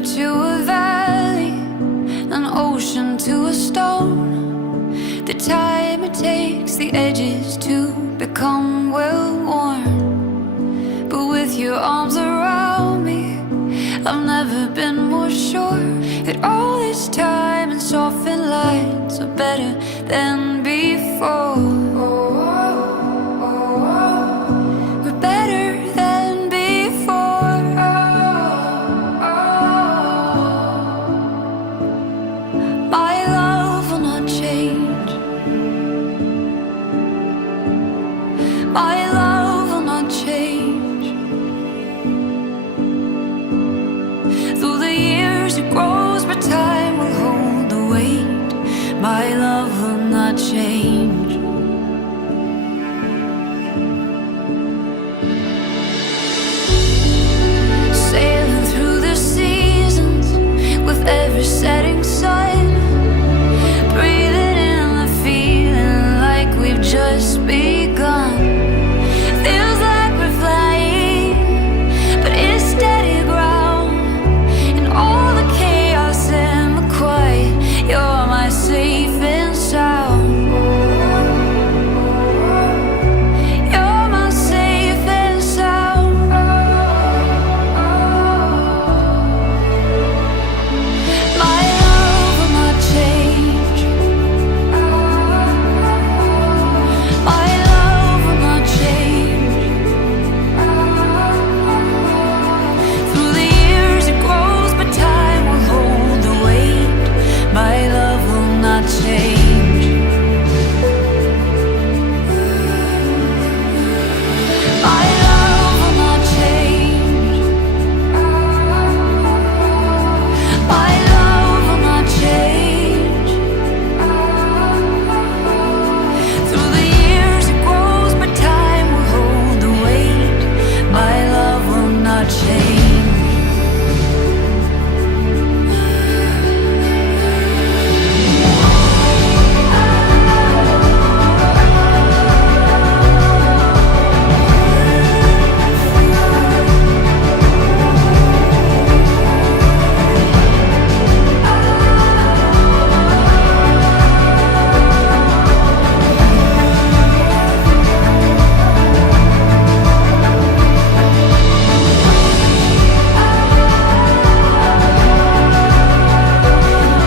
to a valley, an ocean to a stone. The time it takes the edges to become well worn. But with your arms around me, I've never been more sure that all this time and softened lights are better than before. We're better than before. My love will not change. My love will not change. Through the years it grows, but time will hold the weight. My love will not change. Sailing through the seasons with every setting sun, breathing in the feeling like we've just begun. Feels like we're flying, but it's steady ground. In all the chaos and the quiet, you're my safe and sound. You're my safe and sound. My love will not change. My love will not change. Through the years it grows, but time will hold the weight. My love will not change. My love will not change. My love will not change. Through the years it grows, but time will hold the weight. My love will not change.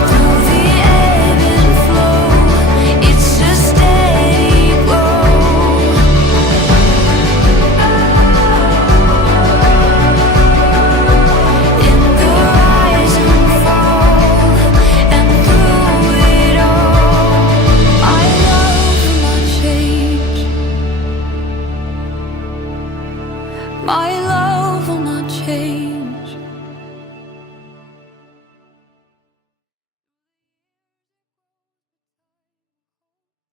Through the ebb and flow, it's a steady glow. In the rise and fall, and through it all, my love will not change. My